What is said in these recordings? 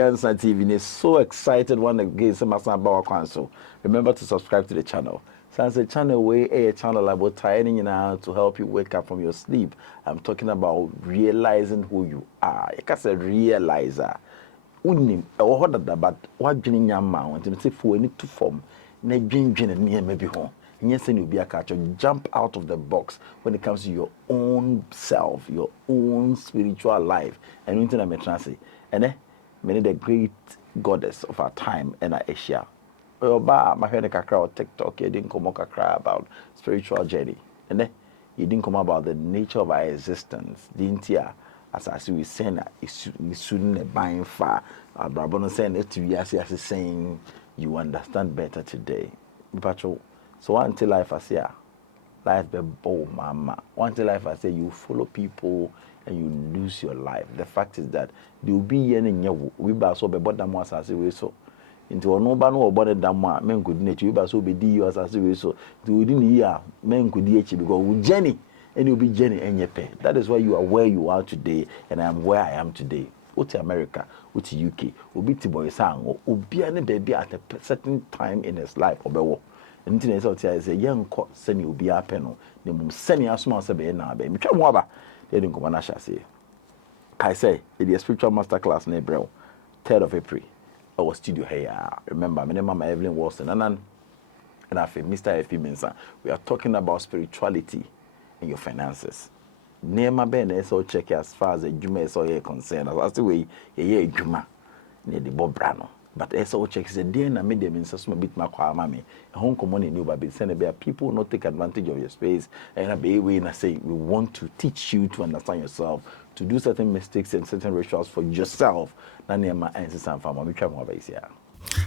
Ancestral TV is so excited when the games remember to subscribe to the channel. Since the channel way a channel about timing now to help you wake up from your sleep. I'm talking about realizing who you are. You can say realizer. Unim but what dreaming young man want to say for any to form. Na dream near maybe home. And yes, you'll be a catcher. Jump out of the box when it comes to your own self, your own spiritual life. And anything I'm trying to say. And many the great goddess of our time and our Asia. My head kakra TikTok, you didn't come about spiritual journey. And you didn't come about the nature of our existence. Didn't you? As I see we saying that it's soon buying far. Brabon saying it to you as saying you understand better today. So until life I say life be bold, mama. Until life I say you follow people and you lose your life. The fact is that there will be any we ba so be bottom was as we so. Into no ba no obo dem a men could nature we ba so be di you as we so. To within year men could because we journey and you'll be journey and pay. That is why you are where you are today and I am where I am today. What America, what UK, will to boy sang or be any baby at a certain time in his life or be. And it's out here is a young court send you be a panel. The mum send you a small sabbe now, baby. They didn't come on. I say, it's a spiritual masterclass in April, 3rd of April. Our studio here. Remember, my name is Evelyn Wilson, and I feel Mr. F.P. Mensah. We are talking about spirituality and your finances. Near my bed, so check as far as the Juma is all concerned. As the way, a Juma near the Bob Brano. But SO checks a day and I made them in such a bit my mammy. A home common new baby send a people not take advantage of your space and a baby and I say we want to teach you to understand yourself, to do certain mistakes and certain rituals for yourself. Nanyama ancestral and family here.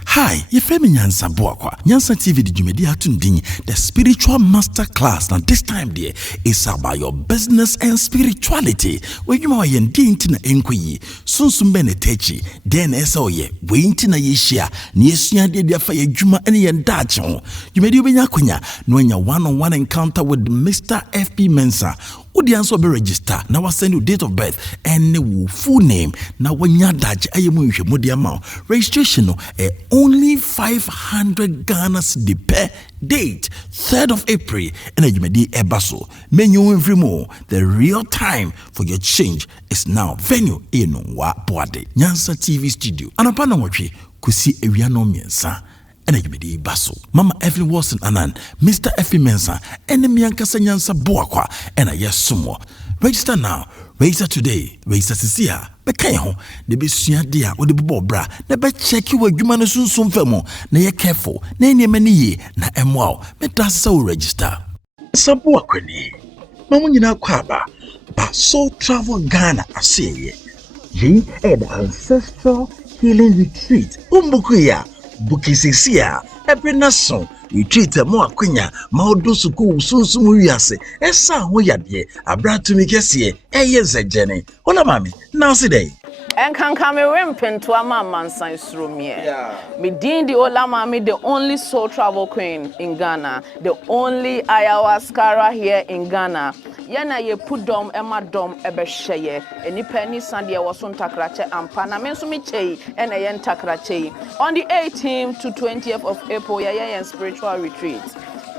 Hi, Yefemi Nyansa Boakwa. Nyansa TV di jumedi atundin the spiritual master class. Now this time there is about your business and spirituality. When you are yendin tina enkwi, sunsumbe ne techi, then esoye, weintina yeshia, niesuya de fa ye juma any yendacho. You may do kunya nwenya one-on-one encounter with Mr. FP Mensah. Udi answer be register. Now I send you date of birth and the full name. Now when you dash ayemu mudi amount. Registration only 500 Ghana cedi per date 3rd of April. And you may di ebaso. Menu every more. The real time for your change is now. Venue wa boade. Nyansa TV studio. Anapana wachi kusi ewiano miensa. And you be basso. Mama Evelyn Wilson Anan, Mr. F.P. Mensah, and the Mianka Nyansa Boakwa, and I yes sumo. Register now, register today, register Cecilia, Becayo, the Bessia dear, or the Bobra, never check you a human soon femo, na ye careful, na any many na emwao, but that's so register. Sabuakweni, Mamuna Kwaba, but so travel Ghana, I say ye, the Ancestral Healing Retreat, Umbukuya. Bukisisia, Ebenason, retreat a more quenya, Maudusuku, Sunsumuiase, Esa Hoyade, Abratumi Kessie, Ayes a Jenny, Hola Mammy, now today. And can come a rampant to a man science room here. Me Dean the Ola Mami, the only soul travel queen in Ghana, the only ayahuascara here in Ghana. Yana ye put dom Emma dom ebesheye, and ni penny Sunday was on takrache and panamensumiche and a yen takrache. On the 18th to 20th of April, and spiritual retreat.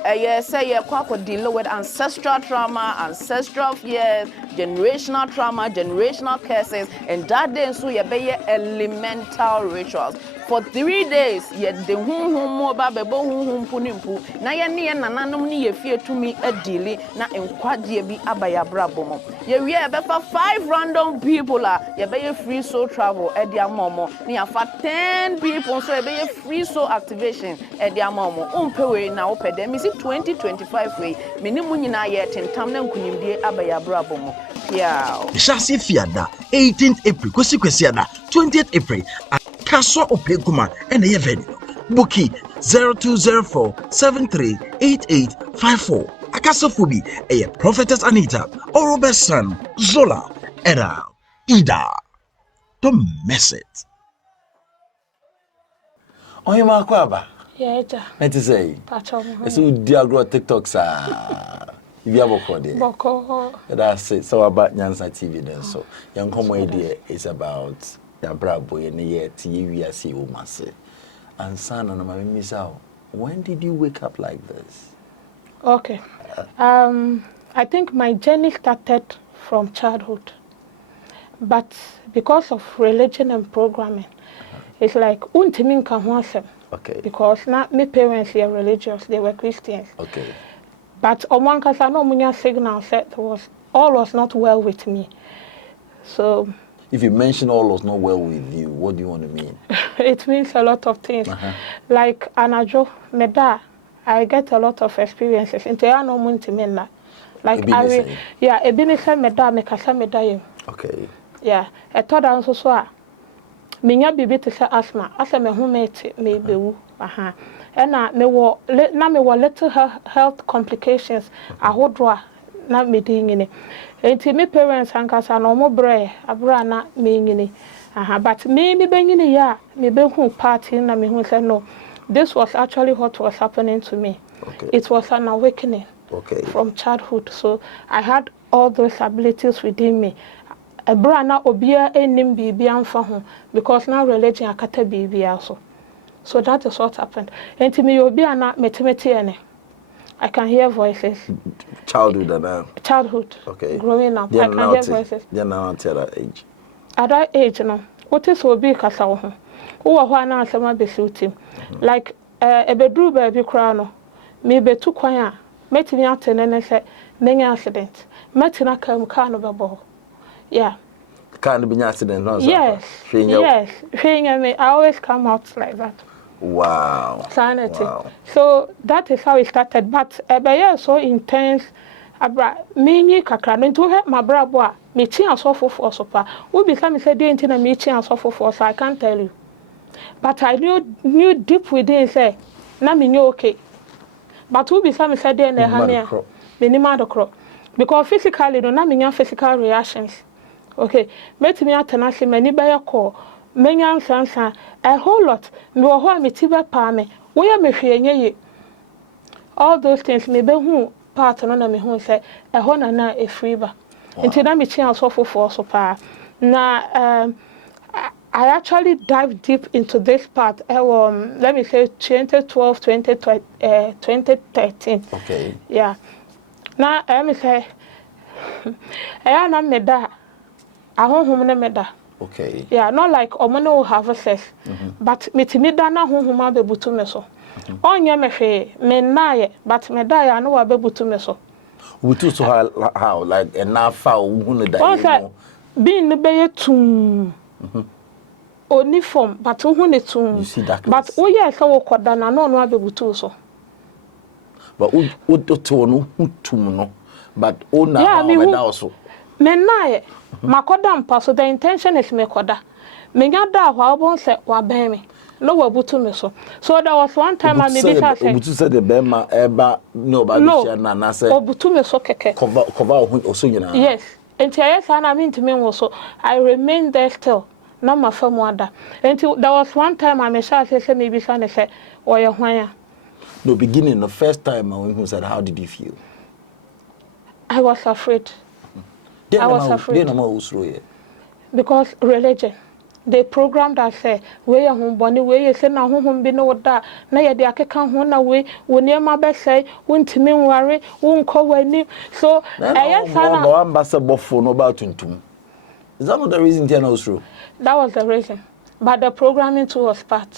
Yes, say kwako deal with ancestral trauma, ancestral fears, generational trauma, generational curses, and that day so you be elemental rituals. For 3 days, yet the mo babebo punimpu, na ye ni nananum ni ye fear to me a dilly, na enquadie bi abaya brabomo. Ye we have 5 random people ye be free soul travel at their momo. Ni afa 10 people so ye be free soul activation at their momo. Umpewe na opede mi 2025 way, minimum na ye tentam na nkunimdie abaya brabomo. Yeah. Shasi fiada 18th April, kwesi kwesiada 20th April. Kaswa Opeguma and the venue. Buki 0204 738854. Akasofubi, a prophetess Anita, or Robert's son, Zola, Era, Ida. Don't mess it. Oh, you Makwaba? Yeah, Let me say. It's who diagro TikTok, sir. If you have a code, that's it. So about Nyansa TV, then so young comedy is about the brabo and the year TV. I see woman say. And son, and my miss out. When did you wake up like this? Okay. I think my journey started from childhood. But because of religion and programming, it's like, Okay. because not my parents were religious, they were Christians. Okay. But one case I know my signal said all was not well with me. So If you mention all was not well with you, what do you want to mean? it means a lot of things. Like Anajo, Meda, I get a lot of experiences. Into I know Muntimena. Like I yeah, a benefit Meda make a Meda. Okay. Yeah. I thought I also saw Minya bibi to say asthma. Asa me home mate me bewu. And me wo little health complications. I hold na me ding in it. Enti me parents ankasa no mo bre abra na me ngini. But me bengini ya me be hu party na me hu say no. This was actually what was happening to me. Okay. It was an awakening. Okay. From childhood. So I had all those abilities within me. Abra na obia enim bibi amfa ho because now religion akata bibi also. So that is what happened. Enti me obia na metemete ene. I can hear voices. Childhood and now. Childhood. Okay. Growing up, I can hear voices. Then now until that age. At that age, no. What is will be kasa ho? Who are one answer my besuitim. Like a bedroom baby crown. Me be too quiet. Met me out and say many accidents. Met in a carnival. Yeah. Can't be an accident, no? Yes. Yes. Me, I always come out like that. Wow. Sanity. Wow. So that is how it started. But yeah, so intense. Me kakra no into my brabo me chi asofo for sopa. We become me say dey na me chi asofo for so I can't tell you. But I knew deep within say na me knew okay. But we become me say dey na ha me ni mad crop. Because physically no na me physical reactions. Okay, met me atanase mani ba yakọ menya nsansa a whole lot me wo ho ametiba pa me wo ya mehwe enye all those things me be hu part no na me hu say e ho na e free ba nti na me chi asofo for so pa na I actually dive deep into this part let me say 2012 2013. Okay. Yeah. Na me say I na me da ahonhom na meda. Okay. Yeah, not like omono have sex. But metimida na honhom abebutu me so. Onye me hwe me naye but me da ya no abebutu me so. Butu so how like na fa ohunu da you. Being ne be tum. Oni form but ohunu tum. You see that. But o ye se wo koda na no abebutu so. But o to no tum no. But o na yeah, me da also. Me naye makoda mpa so the intention is me koda me nya da hwa obon se wa ben me no wa butu me so there was one time I maybe say butu say the bema eba no ba do na say obutu me so keke cover oso nyina. Yes enti yes na me ntime wo so I remain there still na ma fa mu ada enti there was one time I say maybe say say oye hwan. No, beginning the first time when you said how did you feel? I was afraid. I was afraid. Because religion, they programmed us say, "We are home bonny, we say na home be no da, na ye de akeka ho na we, wo niema be say, wontimi nware, wonko wani." So, I no ambassador for no about tuntum. Is that not the reason you know true? That was the reason. But the programming too was part.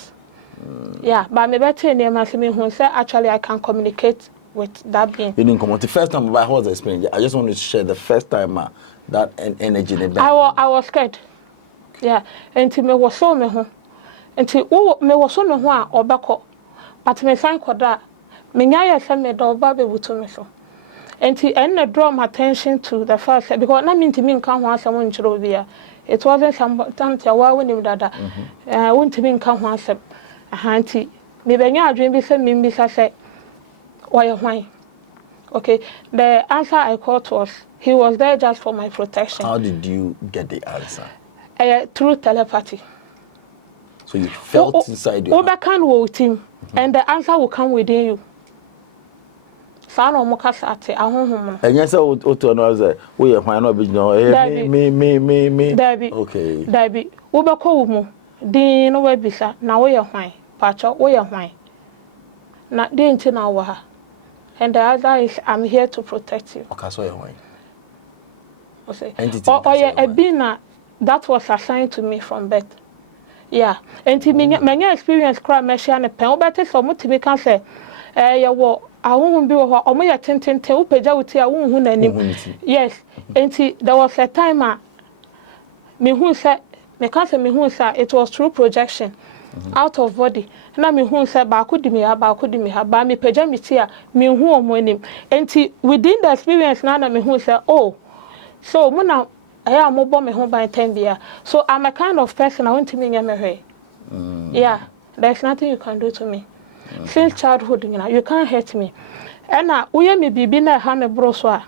Yeah, but me better niema say me who say actually I can communicate with that being. You didn't come on the first time about what the experience. I just want to share the first time that energy in the I was scared. Yeah. Enti me was so me ho. Enti me was so me ho a obako. But me san koda me nya ye se me do ba be butu me so. Enti na draw my attention to the first because na me ntimi nka ho asem nchiro bia. It wasn't some time to wa woni dada. Wontimi nka ho asem. Enti me benya adwen bi say me mbisa say why why. Okay, the answer I got was he was there just for my protection. How did you get the answer? Through telepathy. So you felt inside your heart. With him, and the answer will come within you. And yes, I would know we are fine. Me. Okay. Debbie, Ubako, Dean, no webisa, now we are fine. Pacho, we are fine. Not the internal. And the other is, I'm here to protect you. Okay, so you're fine. A bina that was assigned to me from birth. Yeah, and many experience crime measure and a pen, but it's almost to me can say, I won't be over or my attention to Peja with your own name. Yes, and there was a time me who said, me can't say me who said it was through projection out of body. Na me who said, ba could me have, ba me Peja me tia, me who am winning. And within the experience, Nana me who said, oh, so Mona. I am mobile me home by 10 years. So I'm a kind of person I want to be near. Yeah, there's nothing you can do to me. Since childhood, you can't hurt me. And we may be being a hand broswa.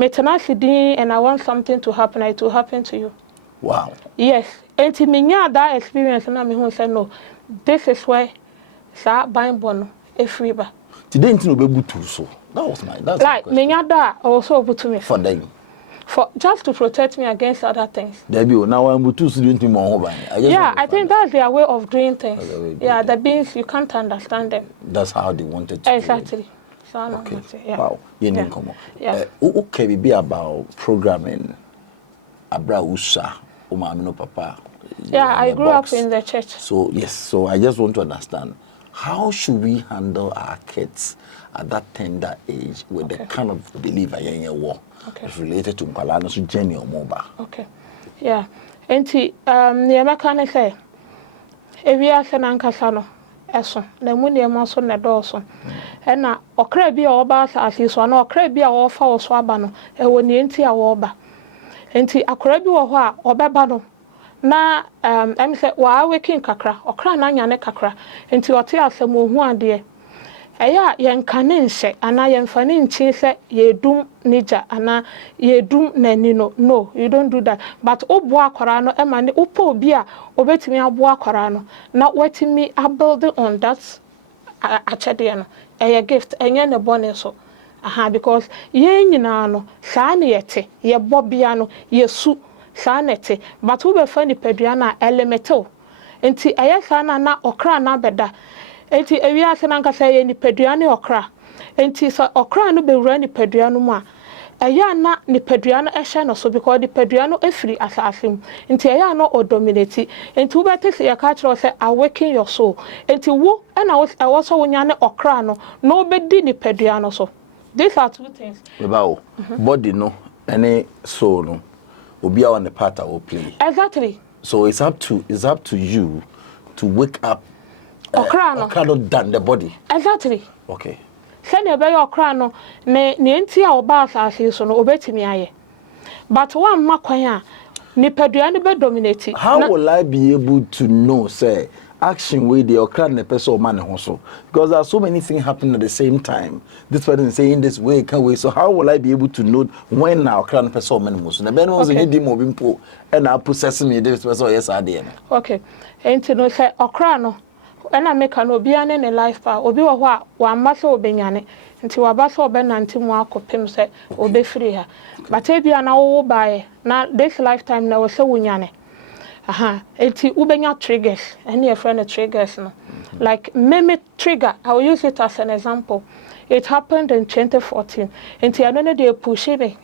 Metanacity and I want something to happen, it will happen to you. Wow. Yes. And to me, that experience, and I'm who said, no, this is why sa buying bono, a free bar. Today, into be so. That was my that's like me, that also put to me. For them. For just to protect me against other things. Debut, now I'm too soon to more. Yeah, I think that's their way of doing things. Yeah, the beings you can't understand them. That's how they wanted to. Exactly. So okay. Yeah. Wow. You didn't come on. Yeah. Okay, be about programming. Abra Usha, Umamino Papa. Yeah, I grew up in the church. So yes, so I just want to understand how should we handle our kids at that tender age with the kind of believer in your war? Okay. It's related to Mpalano, so Jenny or Moba. Okay. Yeah. And the American say, if we are Senan Casano, Esso, the Mundy Mason, the Dawson, and now, or crabby or bass as you saw, no crabby or foul swabano, and when the Intia Warba. And the Acrabi or Babano. Na I'm say, why waking kakra, or cry nanya kakra, and to your some one dear. Aya yen kanen se ana yen fani nchi se ye dum nija ana ye dum nanino. No, you don't do that. But obo akwara no ema ne upo obi a obetimi abo akwara no na wetimi build on that achede no a gift enye ne bone so. Because ye nyina no saa ne yete ye bobia no ye su saa nete but wo be fani padua na elemeto enti aya saa na okra na beda. Enti ewia se na nka say ni padua ne okra enti so okra no bewura ni padua no mu a eya na ni padua no ehye no so because the padua no efiri asasem enti eya no odominate enti wo bete se ya ka kire say awaken your soul enti wo na wo so wonya ne okra no no obedi ni padua no so. These are two things. About body no any soul no obi a on the part I will play. Exactly. So it's up to you to wake up Okra done the body. Exactly. Okay. Send a bay okra no ne ntia oba asase so no obetimi aye. But one makwanya ni padua ne be dominate. How will I be able to know say action with the okra ne person man ho? Because there are so many things happening at the same time. This person is saying this way, can't wait. So how will I be able to know when now okra ne person man ho? Na ben was need mo bimpo and I process me this person yes I dey. Okay. Enti no say okra no and I make an obian in a life pa obi wa wa maso obenyane nti wa baso obenante mu akopem se obe free her but ebia na wo buy na this lifetime na wo se wunyane enti ubenya triggers and your friend triggers no like meme trigger I will use it as an example. It happened in 2014 enti I know they push me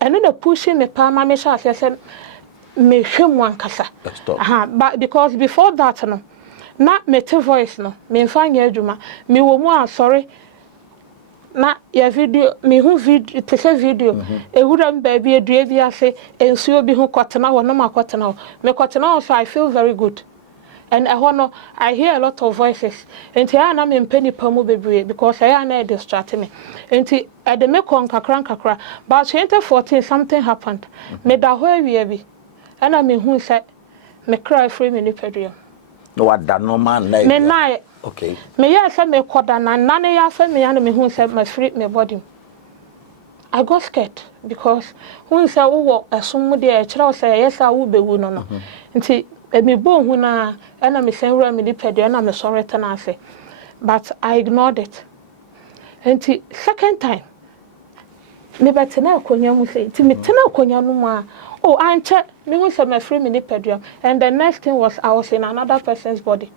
and no pushing me pa ma me sha say me hwem wankasa but because before that no na mete voice no me mfanya adwuma me wo mu sorry na ya video me hu video te video ewura mbaabi adua bi ase ensuo bi hu kotena wo no makotena me kotena so I feel very good and I hear a lot of voices enti na me mpani pa mu bebre because I na distract me enti ade me kon kakra but 2014 something happened me da ho awie bi ana me hu say me cry free me ni padua. No, what that no man like. Me na Okay. Me ya say me koda na nane ya say me and me hu say my free me body. I got scared because when say wo esum de e kira say yes a wo bewu no no. Nti me bo hu na e na me senwura me dipede na me sorry tena ase. But I ignored it. Nti second time me betena akonya mu say nti me tena akonya no mu a oh anche me hu say my free me dipede and the next thing was I was in another person's body.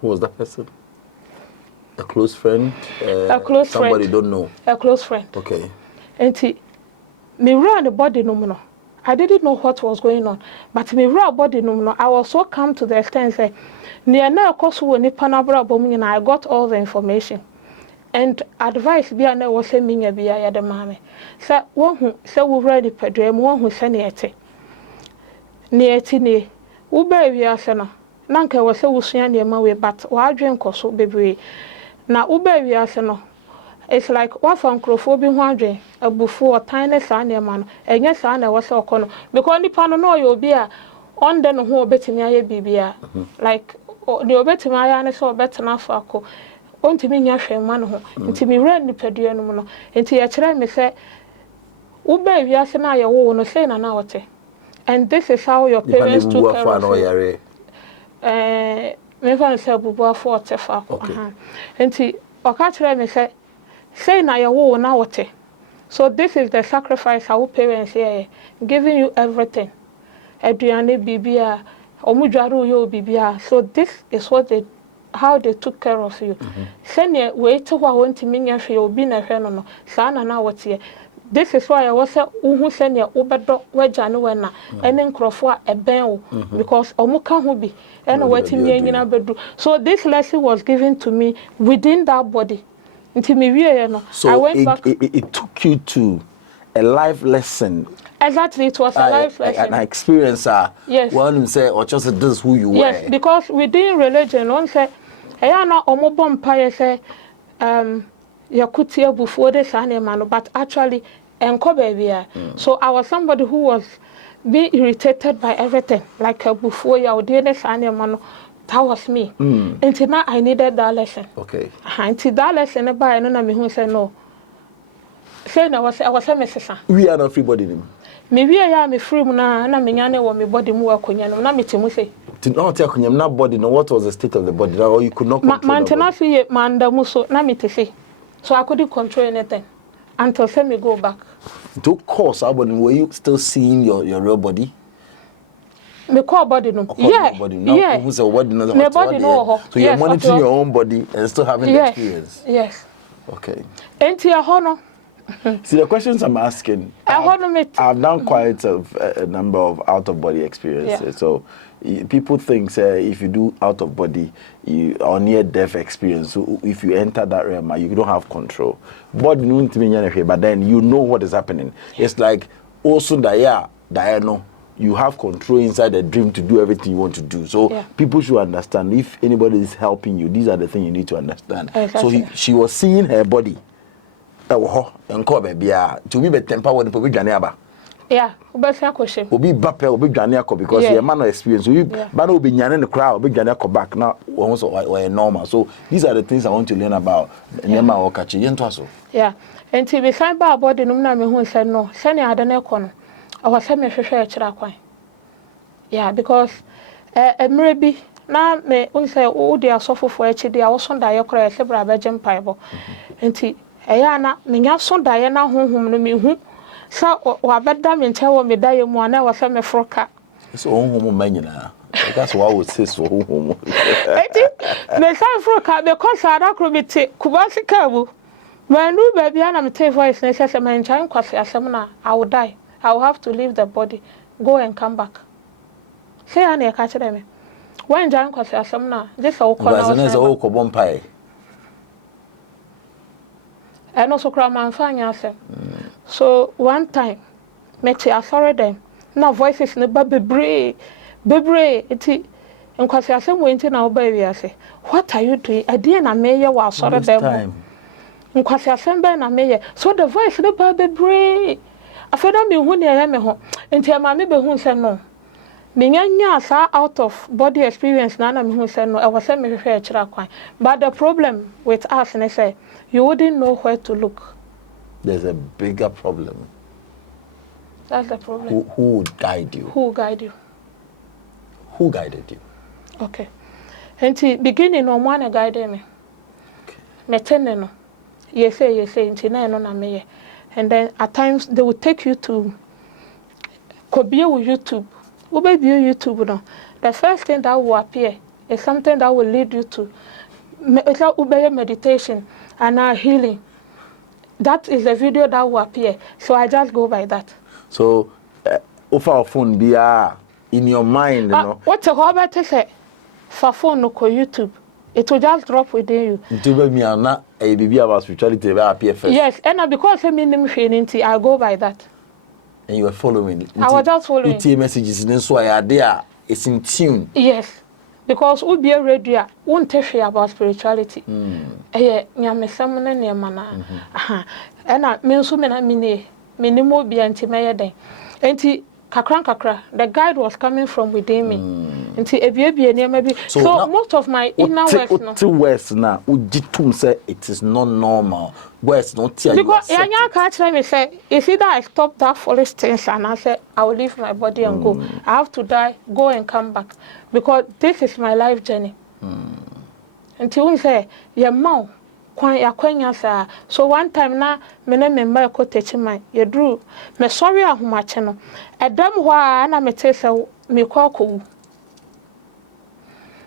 Who was that person? A close friend? A close somebody friend. Don't know. A close friend. Okay. And me ran the body no. I didn't know what was going on, but me ran body no. I was so calm to the extent say, near na koso wo ni panabra bomu na I got all the information. And advice bi na was say minya bi ya de mame. Say won hu say wo ready pedrem won hu say ne ete. Ne ete ne wo ba wi ase no. Na nka wo say wo sua ne ma we but wa adwen koso bebre. Na wo ba wi ase no. It's like what from crofo bi ho adwen abufu o tiny sa na ma no enye sa na wo say okono because nipa no yo bi a on the no ho obetimi aye bibia like the obetimi aye na so obetena fa ko ontimi nya hwema no ho ntimi wura nipadua no no enti ye kire me say wo ba wi ase na ye wo no say na wote and this is how your parents took care of you. Me fan say bubu afo ote fa ko enti o ka kire me say na ye wo na wote. So this is the sacrifice our parents here giving you everything. Aduane bibia omudwaru yo bibia. So this is what how they took care of you. Sene we to wa wontimi nya hwe obi na hwe no no. Sa na wote. This is why I was say uhu sene obedo wagane we na ene nkrofo a eben wo because omuka ho bi ene watimi anyina bedu. So this lesson was given to me within that body. So I went back. It took you to a life lesson. Exactly, it was a life lesson. An experience. Yes. One say, or just this is who you were. Yes, because within religion, one say, "I na omobom paye say, yakutia before the sane mano," but actually, enko baby. So I was somebody who was being irritated by everything, like before ya odine sane mano. That was me. Until now, I needed that lesson. Okay. Until that lesson, I know me who said no. Say I was a Mrs. We are not free body. Maybe I am a free na me nyane wo me body mu akonya no na me timu say. To not take akonya na body no what was the state of the body or you could not control. Mantena fi manda mu so na me te say. So I couldn't control anything until say me go back. To course were you still seeing your real body? Me call body no. Yeah. Yeah. Who's a body no? My body no. So you're monitoring your own body and still having the experience. Yes. Okay. Enti ahono. See the questions I'm asking. I've done quite a number of out of body experiences. Yeah. So people think if you do out of body or near death experience, so if you enter that realm, you don't have control. But then you know what is happening. It's like also that you have control inside the dream to do everything you want to do. So people should understand if anybody is helping you, these are the things you need to understand. Exactly. So she was seeing her body. To be temper when people be aba. Yeah, question. Obi bape obi dwane akọ because your man no experience. Obi ba no obi nyane no crowd obi dwane akọ back now also normal. So these are the things I want to learn about. Nema o kachi yento aso. Yeah. Enti be san ba body no na me hu say no. Say ne ade na ekọ no. I was say me hwehwe e kira kwan. Yeah, because emre bi na me unse wo de asofofo echi de awoso da ye kora e sebra ba gem paibo. Enti eya na menya so da ye na honhom no me hu sa wa beda me nche wo me da ye mu ana wa se me froka. So honhom manyina. That's what I would say so honhom. Enti me sa froka because ada krobiti kubasi kabu. Manu baby ana me take voice na say me nchan kwase asem na I will die. I will have to leave the body, go and come back. Say ana ka kire me. When jan kwase asem na this all corner. Bazana is all kobon pai. And also cry So one time, meti asore them. Now voices ne bebre iti nkwasi asem we nti na oba wi ase. What are you doing? Ade na meye wa asore them. Nkwasi asem be na meye. So the voice ne bebre. Afeda me hu ne ya me ho. Nti ama me be hu se no. Minya out of body experience nana me who say no I was say me hwehwe chira kwan. But the problem with us and say you wouldn't know where to look. There's a bigger problem. That's the problem. Who would guide you? Who guide you? Who guided you? Okay. And beginning on one guide me. Okay. Me no. Yes say nti na no na me. And then at times they will take you to Kobia with YouTube. Who be YouTube no. The first thing that will appear is something that will lead you to meditation and healing. That is the video that will appear. So I just go by that. So, offer phone be in your mind, you know. What's a hobby to say? For phone no YouTube. It will just drop within you. To me, I'm not a baby about spirituality, about PFS. Yes, and because I mean I go by that. And you are following. I was just following. UT messages, and so I are there. It's in tune. Yes, because we be a radio, won't tell you about spirituality. Eh, nyame samuna ne mana. And I mean so many minimo be anti-mayor day. Kakra, the guide was coming from within me. Until a baby and maybe so most of my inner words now say it is not normal. Words not tell because I catch me say if either I stop that foolish things and I say I will leave my body and go. I have to die, go and come back. Because this is my life journey. Until we say, your mouth. So one time na me na member ko teach my ye drew me sorry ahomache no edam ho a na me te se me kwakowu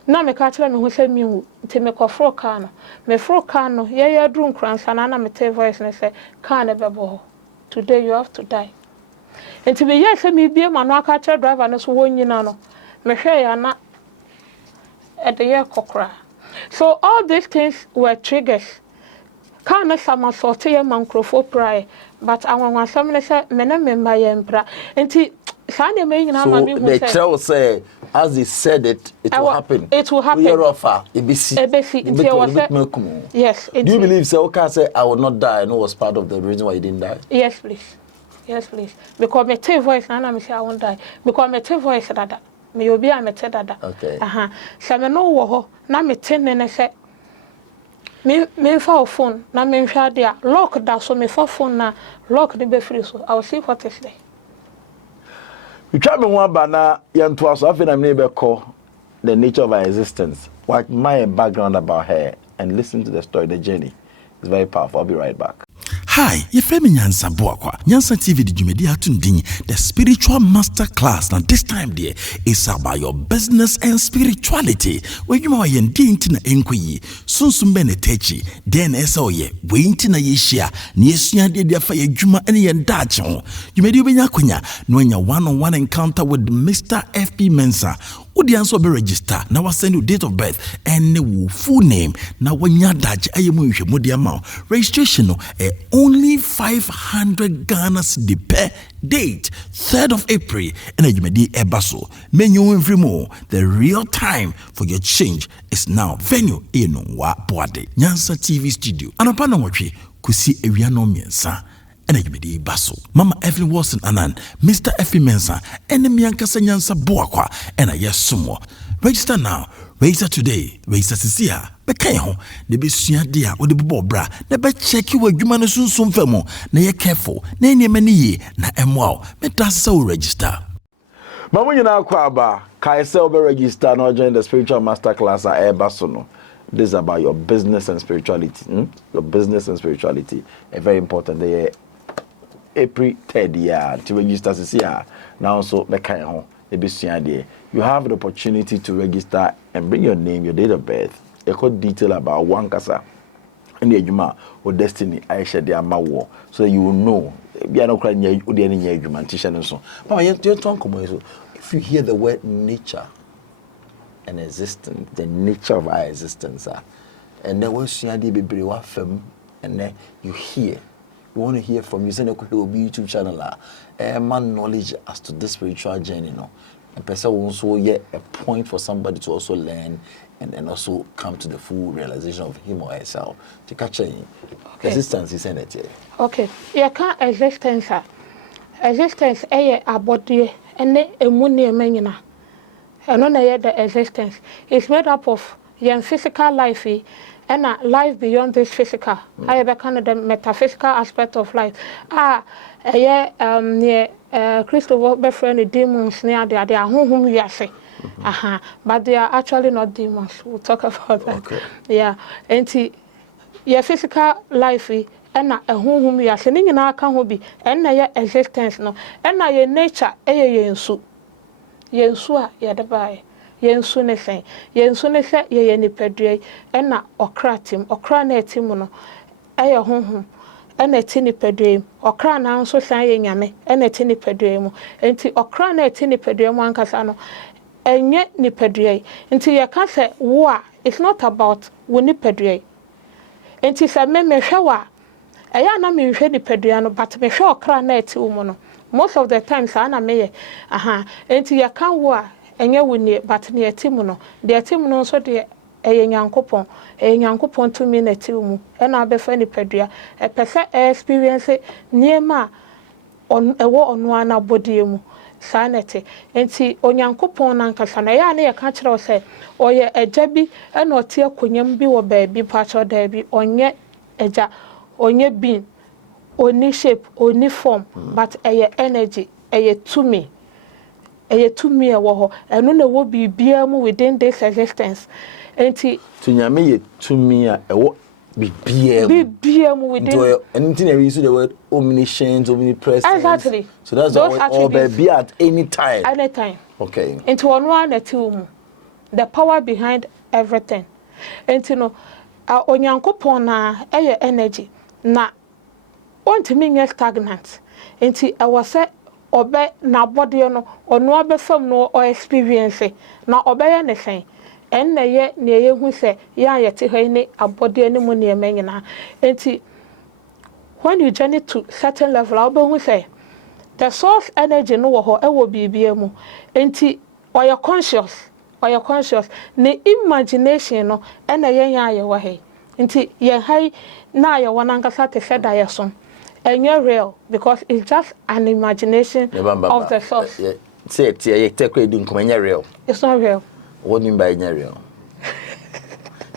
na me ka kire me ho se mi wu nti me kwafro ka no me fro ka no ye drew nkransa na me te voice ne say ka na bebo today you have to die nti me ye se me bie ma no aka kire driver no so wonyina no me hwe ya na e de ye kokra. So all these things were triggers. Can't some sort of microphone pry, but I want some say member yembra. And Sunday may the child say as he said it will happen. It will happen. Yes. Do you believe so? Okay, say I will not die. I know was part of the reason why you didn't die. Yes, please. Yes, please. Because my tail voice and I say I won't die. Because my tail voice that. Me obi a mete dada. Okay. So me no wo ho na me ten ne say me fa phone na me hwa dia lock da so me fa phone na lock the be free so I will see what is there. We try me one ba na yanto aso afi na me be call the nature of our existence. What my background about her and listen to the story, the journey. It's very powerful. I'll be right back. Hi, Yefemi Nyansa Boakwa. Nyansa TV di jumedi atundin, the spiritual masterclass. Now this time there is about your business and spirituality. Where you are yendi intina enkwi, sunsumbe ne techi, den esoye, we intina yeshia, ni esunya de fa yejuma ene yendacho. Jumedi obenya kunya, nwenya one-on-one encounter with Mr. FP Mensah. Udi answer be register. Now I send you date of birth and full name. Now when you dash ayemu mudi amount. Registration no only 500 Ghana cedi per date 3rd of April. And you may ebaso. Menu every more. The real time for your change is now. Venue eno wa boade. Nyansa TV studio. Anapana watchi kusi ewiano miensa. Enejimedi baso Mama Evelyn Wilson Anan Mr. Effie Mensah enemy ankasa Nyansa Boakwa ena yesumo. Register now, register today, register sisia bekan ho de besua de a ode bobo bra na be check you adwuma no sunsun famo na ye careful na enema ni ye na emwa me dasa wo register. Mama nyina kwa aba kai se obe register no join the spiritual masterclass at Airbaso no. This is about your business and spirituality. Your business and spirituality. A very important day. April 3rd year to register this year. Now so you have the opportunity to register and bring your name, your date of birth, a code detail about one kasa and the Juma or destiny I share the amawo so you will know be no crying any human teacher and so. If you hear the word nature and existence, the nature of our existence and then once you be and then you hear. We want to hear from you. Send a quick YouTube channel. Man, knowledge as to this spiritual journey. No, a person will also get a point for somebody to also learn and also come to the full realization of him or herself. To catch existence is energy. Okay, you can't existence. Existence a body and a money menina. and on the existence. It's made up of your physical life and a life beyond this physical. I have a kind of the metaphysical aspect of life. Christopher befriend demons near they are whom we are say. But they are actually not demons. We'll talk about that. Okay. Yeah. And your physical life and a whom we are sending in our can be and your existence no and your nature yensu yensua yadabai yensu ne sen ye nipadue and na okra na etimu no eye honhom and eti nipadue okra na nso san ye nyame and eti nipadue mu enti okra na eti nipadue mu ankasa no enye nipadue enti ye ka se wo a it's not about wo nipadue enti se me hwe wa eya na me hwe nipadua no but me hwe okra na eti mu no most of the times ana me enti ye kan wo a enye woni but ne eti mu no de eti mu no so de nyankopon to me na eti mu e na abefa nipadua e pese experience niema on ewo onu ana bodie mu sanete enti onyankopon na nkasa na ya na ye ka kire o se oye eja bi e na ote akonyam bi wo baabi pacho da bi onye eja onye bin oni shape oni form but eye energy eye to me ewo ho eno na wo bibia mu within this existence enti to nyame ye to me a ewo bibia mu within anything we use the word omniscient, omnipresent. Exactly. So that's all be at any time. Okay. Into one na timu the power behind everything. Enti no onyankopon na eye energy na ontimi nye stagnant. Enti awase obe na body no onu abefam no o experience na obeye ne sen en na ye na ye hu se ya yete ha ni abode ani mu ne emanyina. Enti when you journey to certain level obe hu se the source energy no wo ho e wo bibia mu. Enti oya conscious ne imagination no en na ye ya ye wo he. Enti ye hai na ye wonangasa te feda ye so and you're real because it's just an imagination of the source. Say it, real. It's not real. What do you mean by real?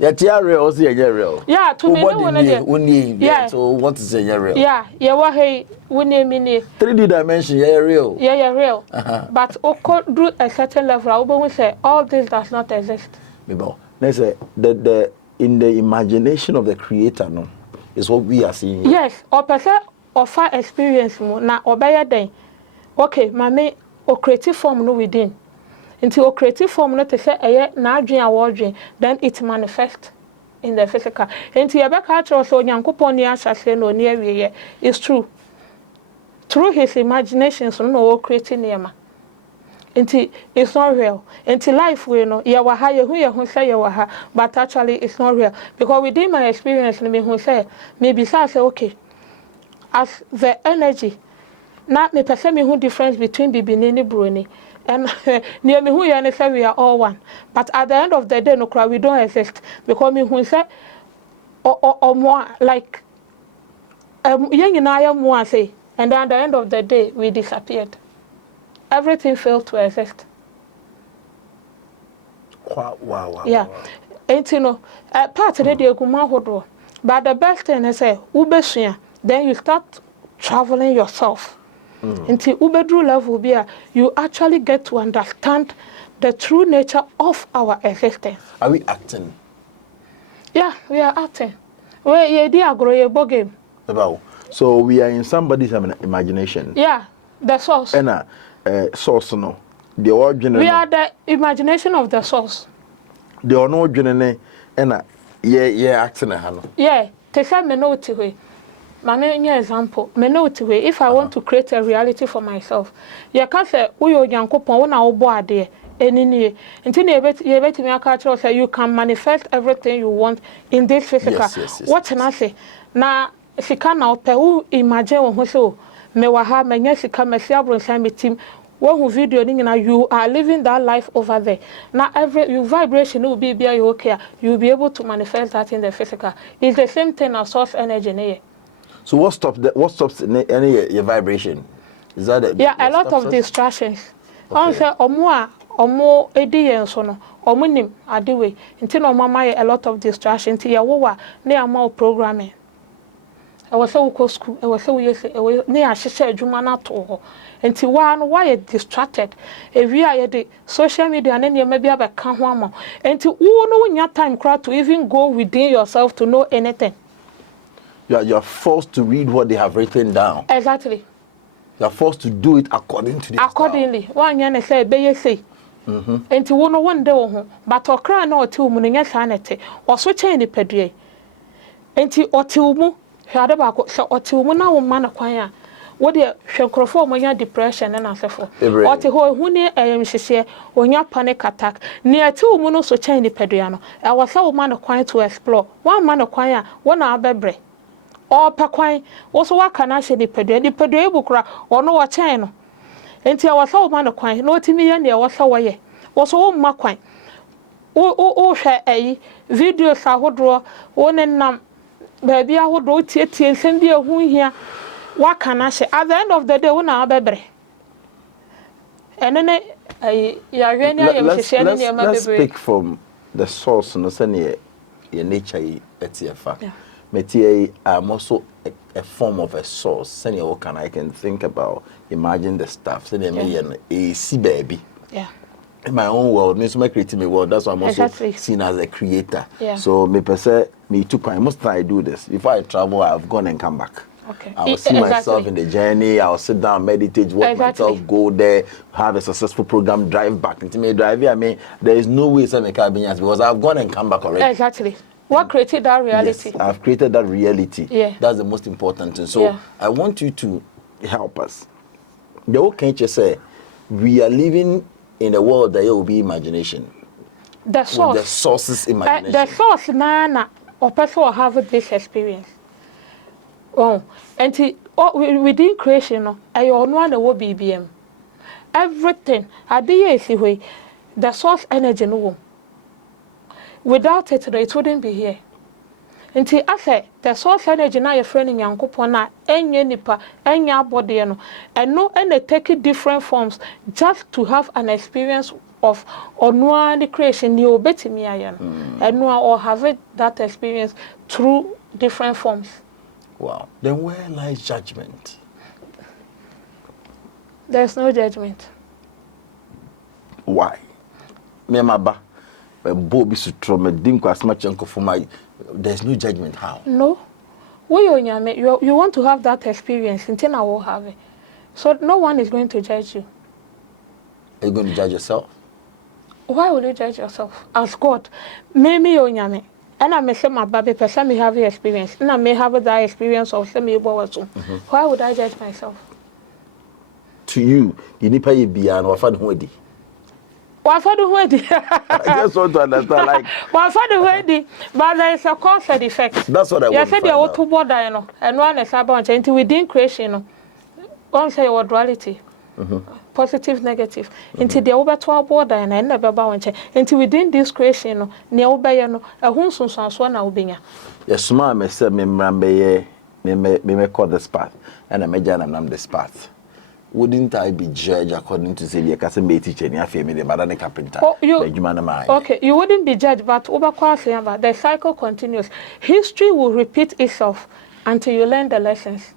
Yeah, real, also real. Yeah, to me, yeah. So what is real? Yeah, hey, 3D dimension, yeah, real. Yeah, real. But do a certain level, I will say all this does not exist. Let's say the in the imagination of the creator, no, is what we are seeing. Yes, or person offer experience mo na obeye den. Okay, mame o creative form no within. Until o creative form no te say eye na adwen awodwen, then it manifest in the physical. Until you be ka tro so nyankopon ni asase no ni awiye is true. Through his imagination so no o creating nema. Until it's not real. Until life we know ya wa ha ye hu say ya wa ha, but actually it's not real because within my experience me hu say maybe say okay as the energy na me person me who difference between bibini and bruni and near me who you say we are all one but at the end of the day no cry we don't exist because me who say or more like young I am more say and then at the end of the day we disappeared. Everything failed to exist. Wow. Yeah. And you know part of the guma hodo but the best thing is say ubesua then you start traveling yourself. Until ubedru level be you actually get to understand the true nature of our existence. Are we acting? Yeah, we are acting. We grow game. So we are in somebody's imagination. Yeah, the source. And source no. The original. We are the imagination of the source. The original and yeah acting a yeah, take me know to way. Mane example, me know to way if I want to create a reality for myself. You can say uyo nyankopon wo na wo bo ade enini nti na ye betimi aka kire say you can manifest everything you want in this physical. Yes. What can I say? Na sika na ope wo imagine wo ho so me wa ha manya sika mesi abronsan metim wo video ni na you are living that life over there. Now your vibration will be okay. You'll be able to manifest that in the physical. It's the same thing as source energy. So what stops any your vibration? Is that a lot of distractions. Also, omo edi yen so no omo nim ade we nti no mama a lot of distraction nti ye wo wa na ya ma programming e wo se wo ko school e wo se wo yese e wo na ya hyehyɛ adwuma na to ho nti wa no why distracted e wi a ye de social media na ne ma bi abeka ho ama nti wo no nya time crowd to even go within yourself to know anything. You're forced to read what they have written down. Exactly. You're forced to do it according to their accordingly one yan say be ye say enti wo no one day wo ho but okra na oti mu nya sa nete oso chen ni padue enti oti mu hwade ba ko se oti mu na wo ma na kwan a wo de hwenkrofo mo nya depression na asefo oti ho hu ni hyehyɛ onya panic attack ni ati mu no so chen ni padue no e wo se wo ma na kwan to explore one ma na kwan a wo na abebre o pakwan wo so waka na hye ni padue bukura ono wo chen no enti a wo se wo ma na kwan no otimi ye ne wo se wo ye wo so wo ma kwan o hwɛ ayi video sa hodro wo ne nam ba bia hodro tietie nsɛm bi ehu hia waka na hye at the end of the day wo na abebre enene ayi ya hwɛ ni ayem hyehyɛ ne ne ma bebre. Let's speak from the source no say ne your nature etiefa. Metie I'm also a form of a source. Say what can I can think about, imagine the stuff. Say me a see baby. Yeah. In my own world, me so my creating my world. That's why I'm also seen as a creator. Yeah. So me per se, me too. Most time I do this. Before I travel, I've gone and come back. Okay. I will see myself in the journey. I'll sit down, meditate, work myself, go there, have a successful program, drive back. Into me drive here. I mean, there is no way some can be because I've gone and come back already. Exactly. What created that reality? Yes, I've created that reality. Yeah. That's the most important thing. So I want you to help us. The whole country say we are living in a world that will be imagination. The source. The source's imagination. The source na or person will have this experience. Oh, and within creation, I own one will BBM. Everything. The source energy no. Without it, it wouldn't be here. Until I say the source energy now your friend in Yankopona, any nipa, any body, and no, and they take it different forms just to have an experience of the creation. You bet me, and no, or have it that experience through different forms. Wow. Then where lies judgment? There's no judgment. Why? Me maba. There's no judgment. How? No. You want to have that experience, until I will have it. So no one is going to judge you. Are you going to judge yourself? Why would you judge yourself? As God. Maybe you and I may say my baby person may have the experience. And I may have that experience of semi also. Why would I judge myself? To you, you need to be an orphan. Well, for the wedding. I just want to understand, like. Well, for the wedding, but there is a cause and effect. That's what I want. You said you are two border, and one is about until within creation, one say your duality, positive, negative. Until the over to our border and I never bound until within this creation, near Obayano, a hunsun sans one albina. Yes, ma'am, I said, me call this path, and I may jam this path. Wouldn't I be judged according to say the academy teacher in your family, but a carpenter? Okay, you wouldn't be judged, but the cycle continues. History will repeat itself until you learn the lessons.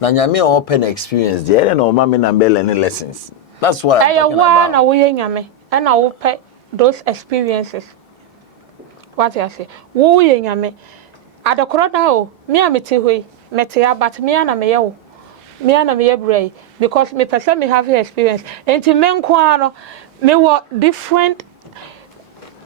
Now, you may open experience there, and no mammy and learning lessons. That's what I'm talking about. And I will pay those experiences. What I say, wooing me at the corona, me a metihui, metia, but me and a meo. Me and me brave because me person me have experience. And to men kwano me were different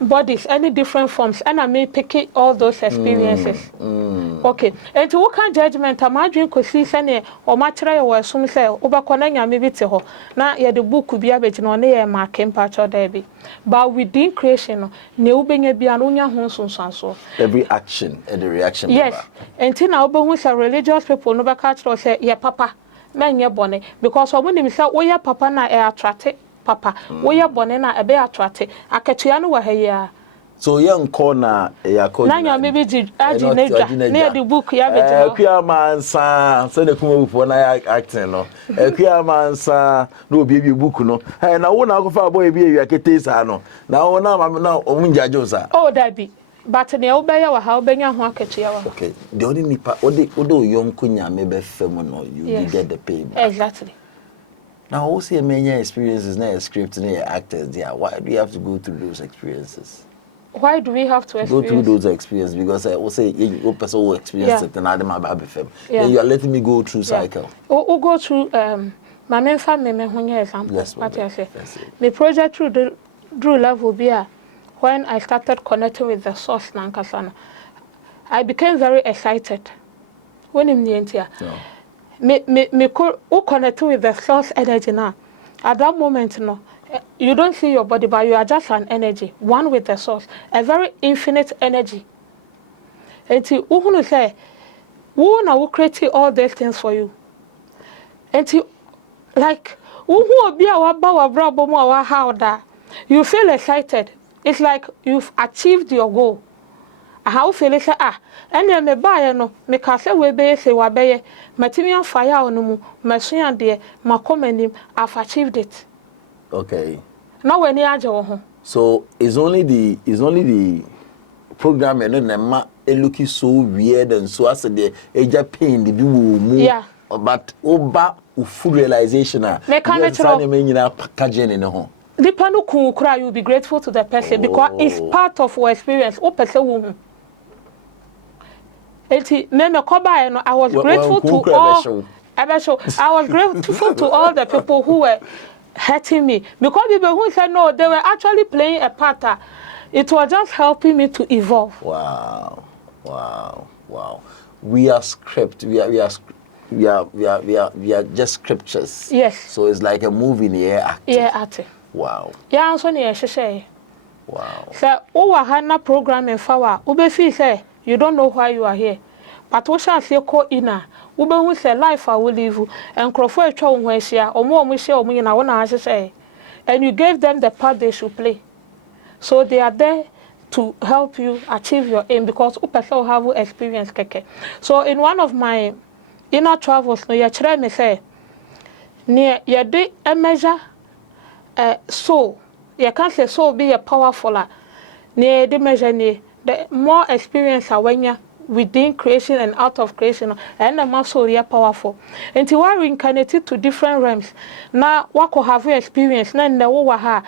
bodies, any different forms, and I may pick all those experiences. Okay. And to what kind judgment am I doing? Cause see, send or material or some say over connecting maybe to her. Now, yeah, the book could be a bit on the marking patch or debby. But within creation, new being a bianunya honson so. Every action and the reaction. Yes. And till now, but who's a religious people never catch or say, yeah, papa. Men ye bonnet because when him say we ya papa na e attracted papa we ya bonnet na e be attracted akatuya no wa ha So young corner ya ko na maybe di ajinedwa na the book ya be no akua mansa so na kuma bufo na acting no akua mansa no obi book no na wo na akofa boy bi ewia kete sa no na wo na omunjajo sa oh dabi but ne obeye wa ha obenya ho akatua wa okay the only nipa odo yonko nyame be fem no you get the pay back. Exactly. Now also many experiences na a script na actors there, why do you have to go through those experiences? Why do we have to go through those experiences? Because I will say you person will experience it and I'm about FM. Then you are letting me go through cycle. Or go through my main family example. Yes, what I say. The project through the level be when I started connecting with the source Nankasana. I became very excited. When I'm near here. Me connect with the source energy now. At that moment no. You don't see your body, but you are just an energy, one with the source, a very infinite energy. And who say, who now create all these things for you? And like who be our bow how that you feel excited. It's like you've achieved your goal. How feel it say and then me buy no me ka say we be say wa be material fire on mu machine and there ma commend I've achieved it. Okay. Now when you so it's only the program and then it looking so weird and so as the age pain the do yeah. But oba full realization packaging in the home. Depend on cry, you'll be grateful to the person because it's part of your experience. O person I was grateful to all. I was grateful to all the people who were hurting me because people who said no, they were actually playing a part. It was just helping me to evolve. Wow. We are script. We are just scriptures. Yes. So it's like a movie in the air acting. Yeah, acting. Wow. Yeah, I'm sorry, say. Wow. So, Hana program in Fawa, Ubefi say, you don't know why you are here. But what shall say, call inna? Ube who say life I will live, and Crawford Chow Wessia, or more we share me in our own say. And you gave them the part they should play. So they are there to help you achieve your aim because Upesa have experience keke. So in one of my inner travels, no, you try me say, near your day a measure soul. You can't say soul be a powerful near the measure near the more experience when you within creation and out of creation and the muscle you powerful. And you are reincarnated to different realms. Now what could have you experience now in the waha.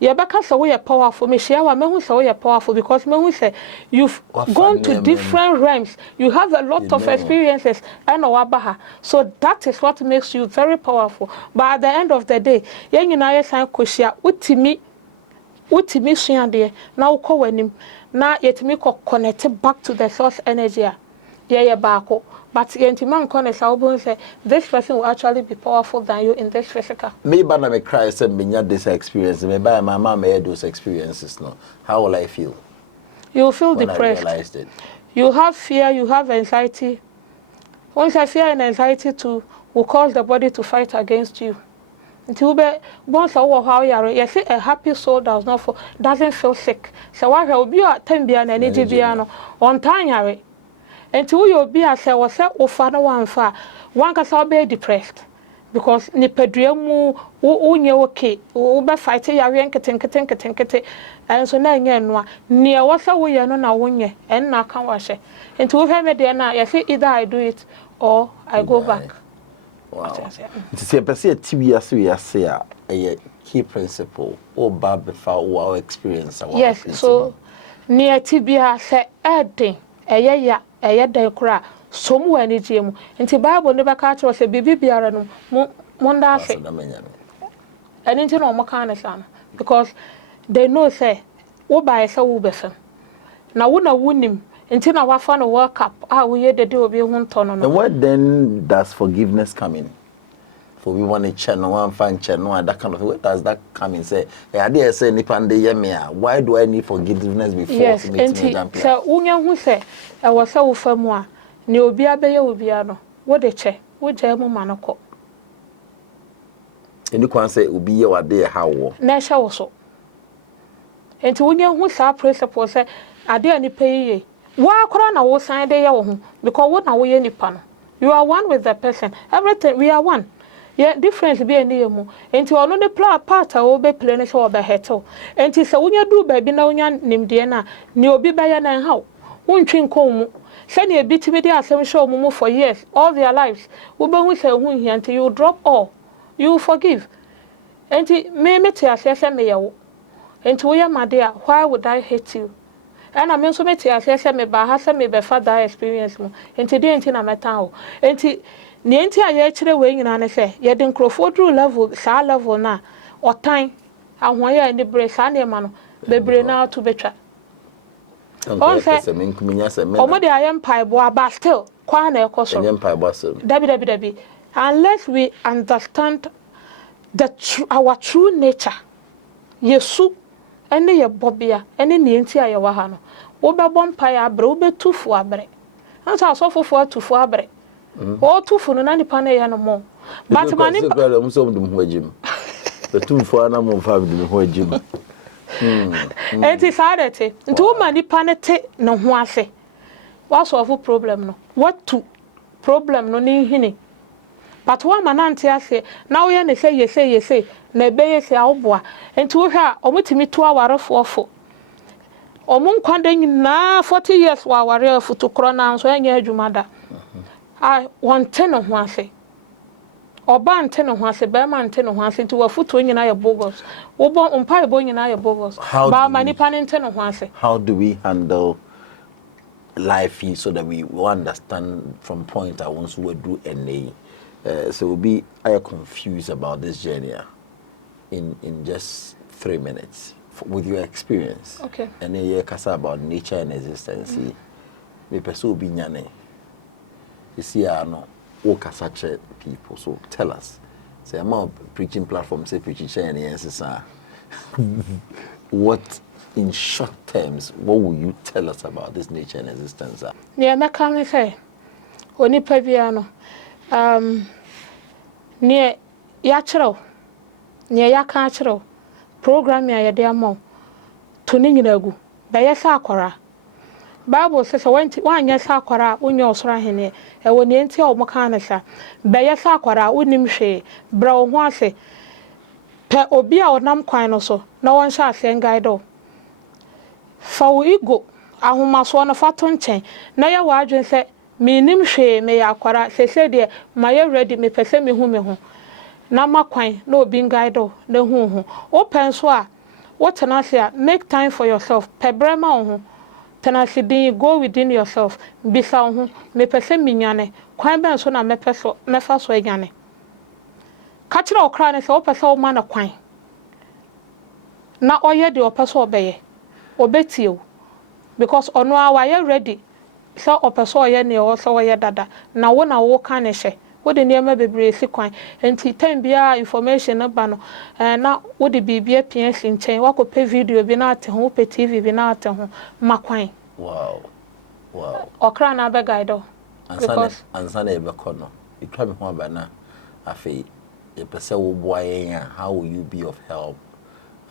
You back so we are powerful. Me share what me so we are powerful because me say you've gone to different realms. You have a lot of experiences and wabaha. So that is what makes you very powerful. But at the end of the day, you know say koshia utimi suande na uko wenim na yetimi ko connect back to the source energy. Yeah bako. But yentiman connect say this person will actually be powerful than you in this physical. Maybe when I cry, said me had this experience. Maybe my mom had those experiences. No, how will I feel? You will feel when depressed. I realized it. You have fear. You have anxiety. Once I fear and anxiety will cause the body to fight against you. Until once how you see a happy soul doesn't feel sick. So why will be at 10 and energy piano on time until you'll be as I was said or father one can be depressed because nipedriamu unye okay ube fight ya kete and so na near what's away no na wunye and na can wash it until we have me na you see either I do it or I go back. Wow. To say per se TBS we say a key principle or bad before our experience. Yes, so near TBS say adding a de kura somewhere ni jemu nti Bible never catch us a bibi biara no monda say and into no makana sana because they know say wo ba say wo befem na wo na wunim nti na wafa no World Cup we ye de obi hu ntono no. And where then does forgiveness come in? For we want to channel one fan channel and that kind of thing. Where does that come in? Say I dare say nipande yemia. Why do I need forgiveness before? Yes, and so unya hu say e wo say wo famu a ne obi abeye obi ano wo de che wo jemu manoko. Any kwan say obi ye wade how wo. Na sha wo so. enti wonya hu sa principle say ade ani pay wa akora na wo san de ye wo ho because wo na wo ye nipa no you are one with the person everything we are one yeah difference be any mu enti ono de part a wo be play no so be heto enti se wonya du ba bi na wonya nimde na ne obi ba ya na haw wontwi nko mu se ne bi ti be dey asem show mu for years all their lives wo be hu se hu hia enti you drop all you forgive enti me te asese me ye wo enti wo ya made a why would I hate you and I mean so many I say me ba ha say me be fa that experience mo enti dey enti na meta ho enti ne enti aye kire we nyina ne say ye de nkrofo dru level sa level na otan ahoya ni bre sa ne ma no bebre na to betwa on say omo de aye mpai bo aba still kwa na ekoso dabi unless we understand our true nature yesu ene ye bobia ene ne enti aye wa ha no wo be bompa ya abre wo be tufu abre ansa asofofo atufu abre o tufu no na nipa na ye no mo but mani pa mo so dum ho agim be tufu ana mo fa dum ho agim enti saadete nti wo mani pa ne te no ho ase wa solve problem no what to problem no ni hini but wa manante ase na wo ye ne say ye na be ye say awboa enti wo hwa omutimi to awarefo ofo omun kwande nyina 40 years wa aware futu kro na nso enya adwumada wonte no ho ase oba nte no ho ase be ma nte no ho ase nti wa futu nyina ye bogus wo bo umpa bo nyina ye bogus ba mani pa nte no ho ase. How do we handle life so that we will understand from point I want to do any so we'll be confused about this journey in just 3 minutes with your experience. Okay. And then you kasa about nature and existence. Me person be nyane. You see, I know all kasa people. So tell us. Say I'm on preaching platform. Say preaching and answers. What in short terms? What will you tell us about this nature and existence? Yeah, me come say. Oni paviano. Ne ya chiro. Ne ya ka chiro. Program ya de amon to ni nyina gu ba ye sa akwara Bible says wanya sa akwara onye osoro hene e woni enti o moka na sha ba ye sa akwara onim hwe bra wo ho ase pe obi a onam kwan no so na won sha ase ngaido fa wo igo ahoma so no fa to nchen na ye wa adwen se me nim hwe me ya akwara se de ma ye ready me pese me hu na makwan na obi ngaido na hu open so a what tenasia make time for yourself pebrema hu tenasi din go within yourself bisa hu me pese minyane kwan ben so na me peso me fa so enyane ka kire okra ne se opese o ma na kwan na oye de opese obeye obetie because ono awa ye ready so opese oye ne o so oye dada na wo kan ne hye wo de niam bebre si kwan enti time bia information na ba no na wo de bibia pia si nchen wa ko pe video bi na ate ho pe TV bi na ate ho makwan wow okra na be guide because ansana e be kono itwa me ho aba na afi e pese wo boa yen how will you be of help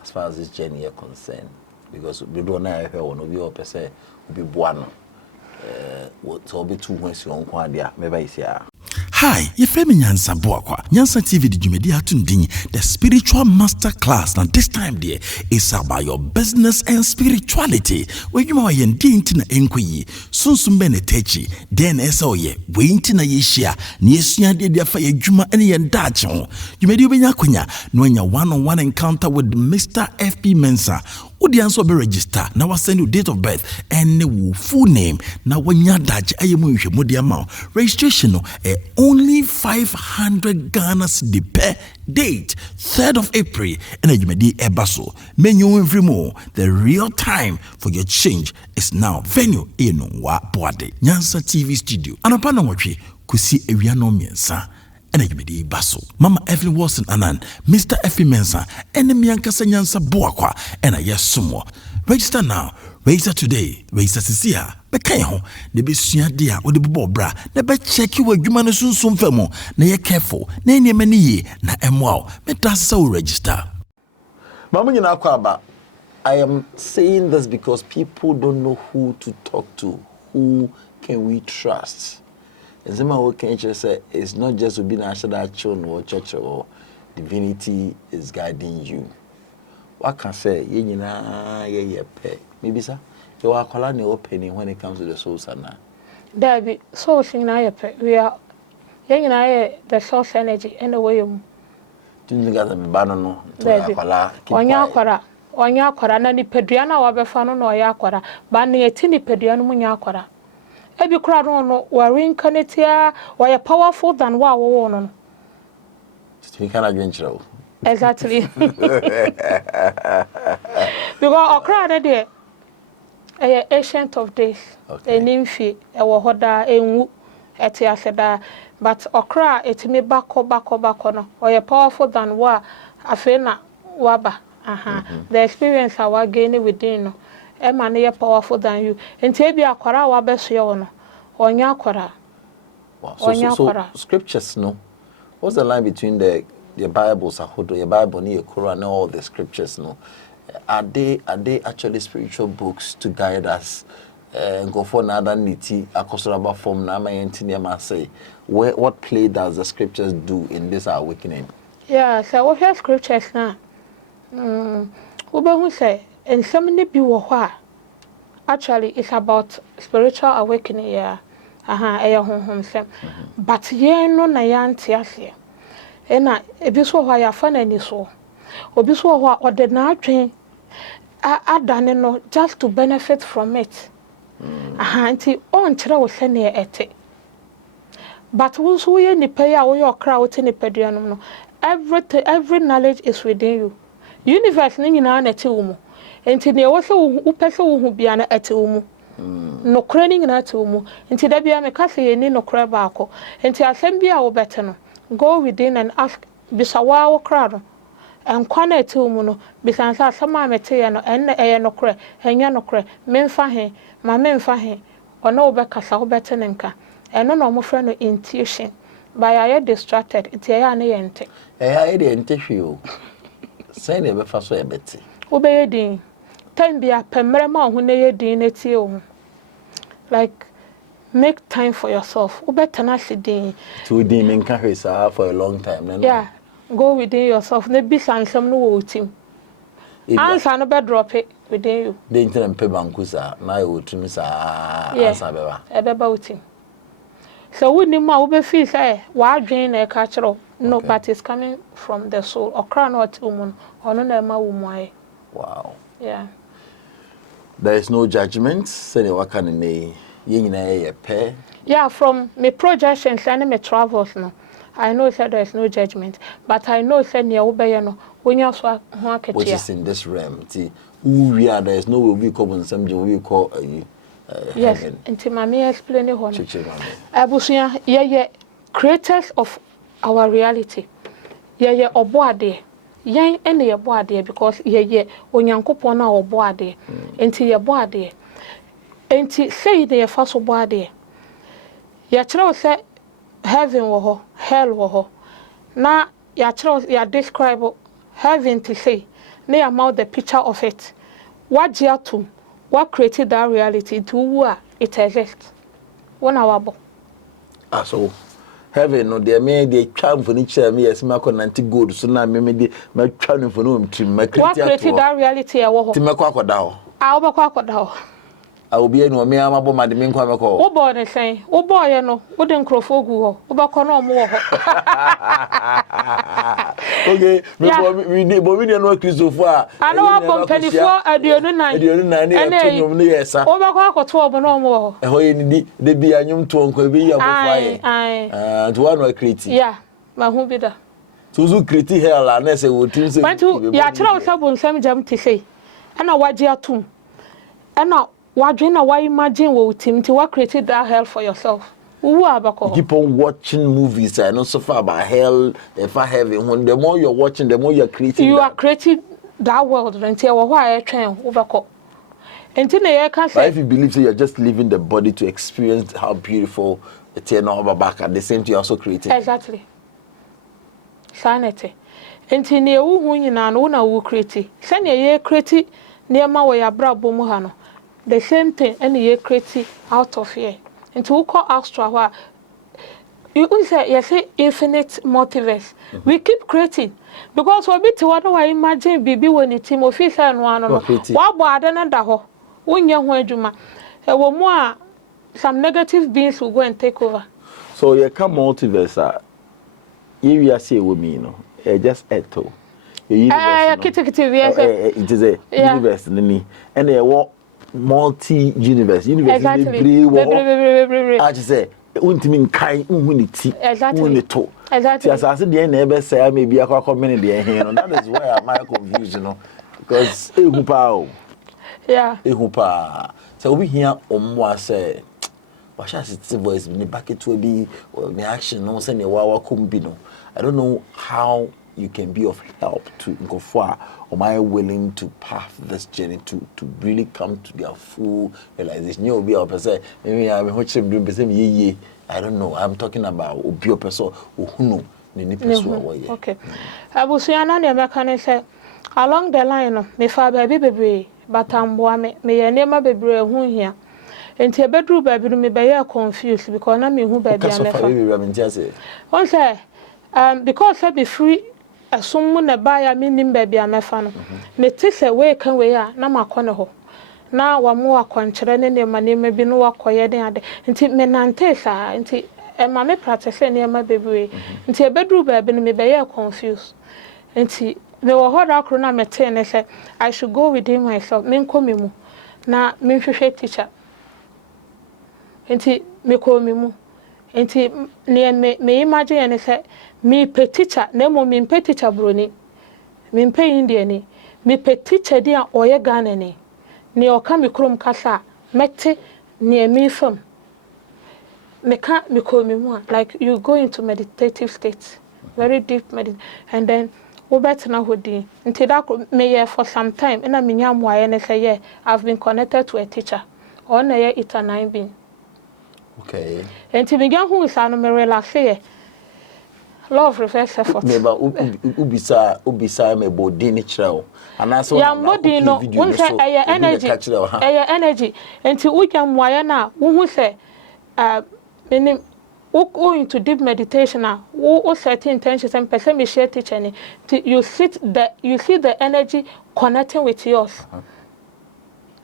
as far as this journey is concerned because we do na e no bi o pese obi boa no so obi tu ho si on kwa dia me ba isia. Hi, Yefemi Nyansa Boakwa. Nyansa TV di jumedi atunding the spiritual masterclass. Now this time there is about your business and spirituality. Where you are yendinti na enkwi sunsumbe ne techi den esoye weinti na yeshia ni esuya de afa yedwuma ene yendache ho. Jumedi obenya kwanya no anya one-on-one encounter with Mr. FP Mensa. Udi answer be register na send you date of birth and the full name na wanya daje ayemu hwe modiama registration no only 500 Ghana cedi per date 3rd of April and ajumedi ebaso menu every more the real time for your change is now venue eno wa boade Nyansa TV studio anapa na nwotwe kusi ewia no miensa and ajumedi baso Mama Evelyn Wilson Anan Mr. F. Mensa and Miankasa Nyansa Boakwa and a yes sumo register now register today register sisia bekan ho de besua dia wo de bobo bra na be check you adwuma no sunsun famo na ye careful na enema ni ye na emwa me da se wo register Mama nyina akwa aba I am saying this because people don't know who to talk to. Who can we trust? And someone can just say it's not just being a children or church or divinity is guiding you. What can say? Maybe sir, you are calling opening when it comes to the soul sana. There be soul sing we are the source energy and the way you Do you think that's a banana to Onya akwara na nipadua na wabefa no na oya akwara ba na yeti nipadua no munya akwara ebi kura no reincarnate or powerful than what wo no we can adventure. exactly because okra na de ancient of days enimfi e wo hoda enwu eti aseda but okra etimi bako no or powerful than what afena waba. The experience I was gaining within no, emma powerful than you. And tebi akwara wa beso no, onya akwara. So scriptures no. What's the line between the Bibles, your Bible, your Quran, and all the scriptures no? Are they actually spiritual books to guide us? Go for another niti akosoraba form na ma yentini ma say. What play does the scriptures do in this awakening? Yeah, so what your scriptures now? Who say, and so many people actually it's about spiritual awakening, yeah. But ye no na yanti ase. Ena ebiso hwa ya fa na ni so. Obiso hwa ode na atwen adane no just to benefit from it. Anti on kire wo se na ete. But wo so ye nipa ya wo your kra wo te nipa duanum no. Every knowledge is within you. Universe ni nyina na ete wo mu. Enti ne wo se wo pese wo hu bia na ete wo mu. No kra ni nyina ete wo mu. Enti da bia me ka se ye ni no kra ba akọ. Enti asem bia wo bete no. Go within and ask bisawa wo kra no. Enkwa na ete wo mu no. Bisansa asema mete ye no enne eye no kra. Enya no kra. Memfa he, ma memfa he. Ona wo be kasa wo bete ne nka. Eno no mo frɛ no intuition. By I distracted. Enti ya na ye nte. I dey ntehwe o. Say na be fa so e beti. Wo be yedin. Time bia pemere ma ho na yedin na tie o. Like make time for yourself. Wo better na sidin. To din men ka hwesa for a long time na. Yeah. Go within yourself. Na bi sansam no wo tim. Answer no be drop it within you. Dey ntina mpe banku sa na yo tumi sa answer be ba. E be ba utim. So we ni ma wo be feel say wa adwen na e ka kiro. No, but it's coming from the soul. Okra no ati umun. Ono na ma wo muaye. Wow. Yeah. There is no judgment. Say ne waka ne ye nyina ye pe. Yeah, from my projections and my travels no. I know that there is no judgment, but I know that near obey no when you so which is in this realm. Who we are, there is no way we call on some we call yes, until mommy explain it. Abusuya, yeah, creators of our reality. Yeah, oboade. Yan ene ye boade because yeah, onyankopon na oboade. Enti ye boade. Enti say the first boade. Ya kire say heaven wo ho, hell wo ho. Na ya kire ya describe heaven to say. Na ya mount the picture of it. What jiatum, what created that reality to who it exists. One hour. Ah, so heaven no there me dey twa furniture me yes ma ko nanti gold so na me dey ma twa no for no trim ma create what created that reality e wo ho ti me kwa akoda ho a wo kwa akoda ho a obi no me ama bo ma de me nkwa me ko wo bo ne sen wo bo ye no wo de nkrofo gu ho wo ba ko no mo wo ho okay me bo no Christopher a ana wa bo mpanifo aduonu nan ne etonum ne yesa wo ba ko akoto obo no mo wo ho e ho ye ni de bi anyum to nkwa bi ya ko faye to one no create yeah ma hu bi da so create hell na say wo tin say but ya kira wo sabon sam jam ti say ana waje atum ana wadwena why imagine what timti what created that hell for yourself. Keep on watching movies and not so far about hell, if I have it. When the more you're watching, the more you're creating. You are creating that world until why I train overco. Until I can say if you believe so you're just leaving the body to experience how beautiful it's back at the same time you're also creating. Exactly. Sanity. Until you who you know na who create. Send ye create niema wo ya brabo mu ha no the same thing any ye create out of here into we call Ancestral wa you say you say infinite multiverse we keep creating because we be to what I imagine bibi when it team office and one no wa bo ade na da ho wonye ho adwuma e wo mu a some negative beings will go and take over. So you come multiverse you say we mean no just eto it is a universe ni and a multi universe exactly I just say untimi kai unhuniti unito exactly as I said the neighbor say maybe akwa many the here that is where my confusion because ehupa ehupa so we here omwa say what shall it voice ni back to be the action no say ne wa kombi no I don't know how you can be of help to go far. Am I willing to path this journey to really come to their full realization? You will be a person. Maybe I'm watching doing the same ye. I don't know. I'm talking about obi person who know ni person. Okay. Abusuana ne meka say along the line me fa baby bebre batamboa me ye nema bebre hu hia. Enti ebedru baby me be ye confused because na me hu baby amefa. On say because I be free asum na ba ya minim baby amefa no me ti se we kan we a na makone ho na wa mo akwankyere ne ne ma ne ma bi no wakoye den ade nti me nante sa nti e ma me practice ne ma bebre nti e bedru baby no me be ya confused nti me wo ho da kro na me te ne se I should go within myself me nkomi mu na me hwehwe teacher nti me ko mi mu nti ne me imagine ne se me pe teacher na mo me pe teacher broni me pe indiani me pe teacher dia oye Ghana ni ne oka me krom kasa mete ne me fam me ka me ko me mu like you go into meditative state very deep and then wo betena hodi nti da me here for some time na me nya moaye ne say yeah I've been connected to a teacher on na ye eternal being okay nti me gan hu sa no me relax here love reverse effort. Neba ubisa me body ni chirao. Anaso ya body no won say energy enti uja mwaye na wo say meaning go into deep meditation na wo set intentions and person me share teacher ni you see the energy connecting with yours.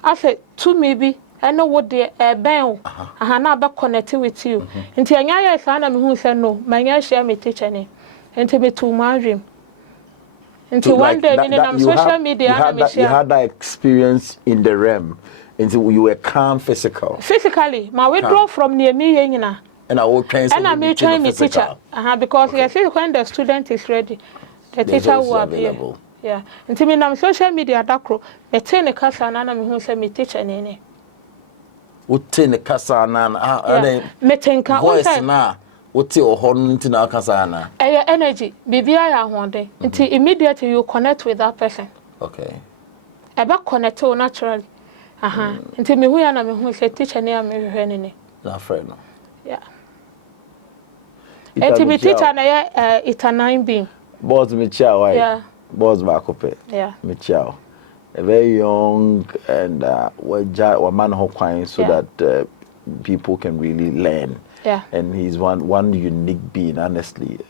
I say to maybe I know what the ben na be connecting with you. Nti anya ya sa na me hu say no, manya share me teacher ni. Nti me to my dream. Nti one day me na social media na me share. You had that experience in the realm. Until you were calm physically. My withdraw from near me nyina. And I will train and I may train me teacher. Because okay. Yes, when the student is ready, the teacher will appear. Yeah. Nti me na social media dakro, me tell the kasa na me hu say me teacher nene. Uti ne kasa na metenka voice na uti ohon nti na kasa na energy bibia ya honde nti immediately you connect with that person. Okay. Eba connect naturally. Nti me hu ya na me hu say teacher ne am hwehwe ne ne na friend no. Yeah. Nti me teacher na ya eternal being. Boss me chia why? Yeah. Boss ba kope. Yeah. Me chia. A very young and man so that people can really learn. Yeah. And he's one unique being, honestly.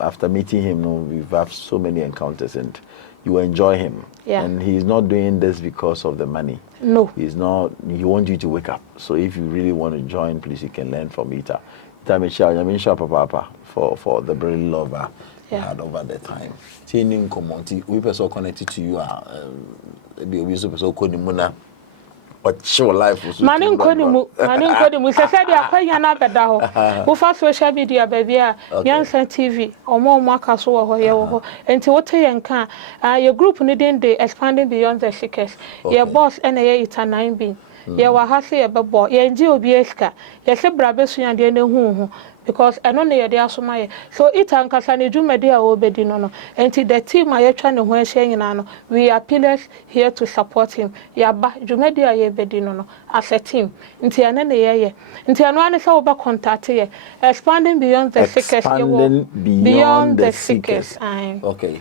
After meeting him, we've had so many encounters and you enjoy him. Yeah. And he's not doing this because of the money. No. He's not, he wants you to wake up. So if you really want to join, please, you can learn from Ita. Ita Michelle, Papa, for the brilliant lover. Had over the time. Changing community, we person connected to you are be so konimuna. But show life. Mani nkonimu. Se said ya kwanya na beda ho. Wo fa social media baby a Nyansan TV. Omo aka so wo ho ye wo ho. Enti wo te yenka your group ni den dey expanding beyond the seekers. Your boss na ye eternal being. Ye wa ha se ye bebo. Ye nji obi eska. Ye se brabe so yan de na hu because I don't know the asoma so it ankasa ne dwumadi a obedi no enti the team a yetwa ne ho ahia nyina no we are pillars here to support him yaba dwumadi a ye bedi no as a team enti ane ne ye enti ano ane sa oba contact ye expanding beyond the seekers beyond the seekers. Okay.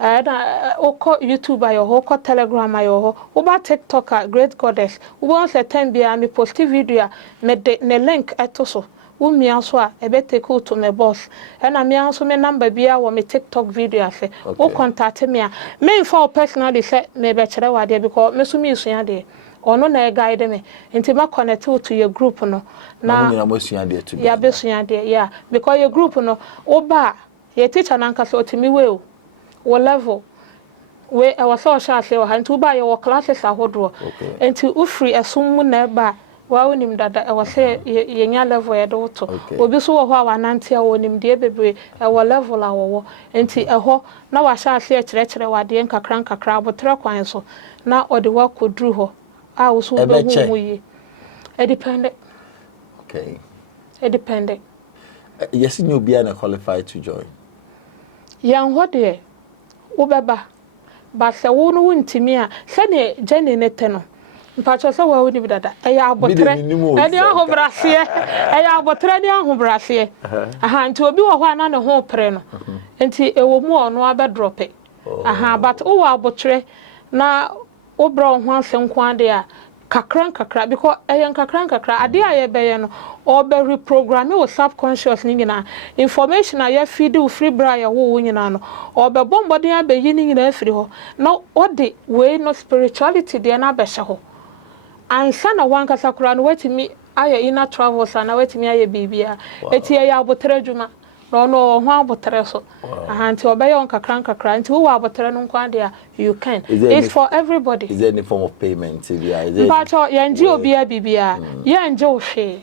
oko YouTube ayo oko Telegram ayo oba TikTok Great Goddess won se time bia me post video me de ne link etoso wo mia so a ebe take to me boss na me anso me number bia wo me TikTok video afe wo contact me a me for personally say me be kire wade because me so me sua de ono na guide me nti ma connect to your group no na na mo sua de to ya be sua de yeah because your group no oba your teacher na nka so otimi we o wo level we our social say wa nti uba your classes ahodo nti ufree esum na ba wa wonim dada e say yenya level e do to obi so wo ho awanante a wonim de bebre e wo level a wo nti eho na wa sha say kire wa de nkakra abotre kwan so na ode wa kodru ho a wo so be hu mu yi e depend okay it depend yes you be an qualified to join yan ho de wo beba ba se wo no ntimi a se ne jeni ne te no mpacho se wa woni bidada eya abotre eni ahobrase eya abotre ni ahobrase aha nti obi wo ho ana ne ho pre no nti ewo mu ono aba drop aha but wo abotre na wo bra ho asem kwa de a kakra because eyen kakra ade a ye beye no o be reprogram your subconscious ni nyina information a ye feed you free bra ye wo nyina no o be bomboden abeyi ni nyina afiri ho no o de we no spirituality de na be hye ho ansa na wan kasa kura no watimi aye inner travels na watimi aye bibia eti ye abotre djuma no ho abotre so aha nti obeye on kakra nti wo abotre no nkwa de you can it's for everybody. Is there any form of payment is there but yenji obi a bibia yenje o hwe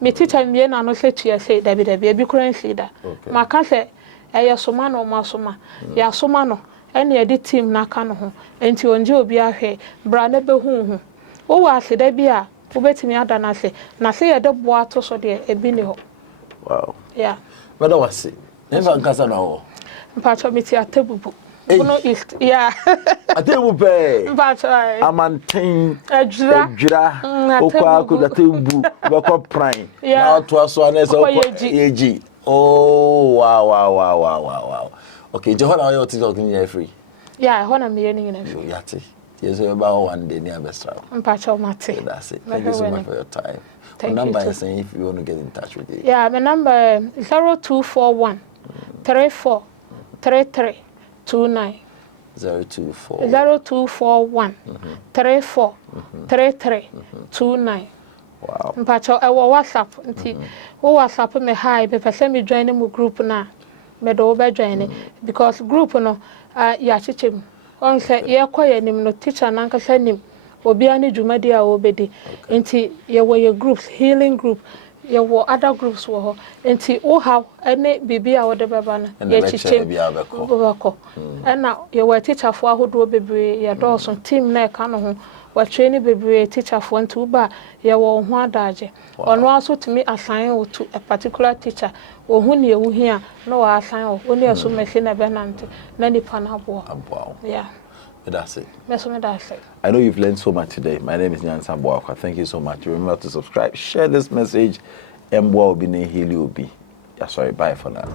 me teacher me na no se tua say dabi bi currency da maka se eye soma no masoma ya soma no ene ye di team na ka no ho enti onje obi a hwe bra na be hu wo wa se da bi a wo betimi ada na se ye de bo ato so de ebi ni ho. Wow. Yeah. But was see. Never nkasa na ho. Mpacho meti atebubu. Bono east. Yeah. Atebubu. Mpacho. Amanten. Ejura. Okwa akuda atebubu. Beko prime. Na to aso anese yeji. Oh wow. Okay, Johana you TikTok ni free. Yeah, hona me ni na free. Yati. Yes, about one day near Ancestral. Mpacho mate. That's it. Thank you so much for your time. Thank number you is saying if you want to get in touch with you. Yeah, my number 0241 34 33 29. 0241 34 33 29. Wow. Mpacho ewo WhatsApp nti wo WhatsApp me hi be pese me join mu group na me do be join because group no ya chichem on say ye koye nim no teacher na nka nim obi ani dwumadi a obedi nti ye wo ye groups healing group ye wo other groups wo ho nti wo ha ene bibi a wo de beba na ye chiche beko na ye wo teacher fo ahodo bebre ye dawson team na ka no ho wa train bebre teacher fo nti uba ye wo ho adaje ono aso timi assign wo to a particular teacher wo hu ne ewu hia na wa assign wo oni aso machine na benante na nipa na abo yeah. That's it. I know you've learned so much today. My name is Ancestral. Thank you so much. Remember to subscribe, share this message, and what will be Bye for now.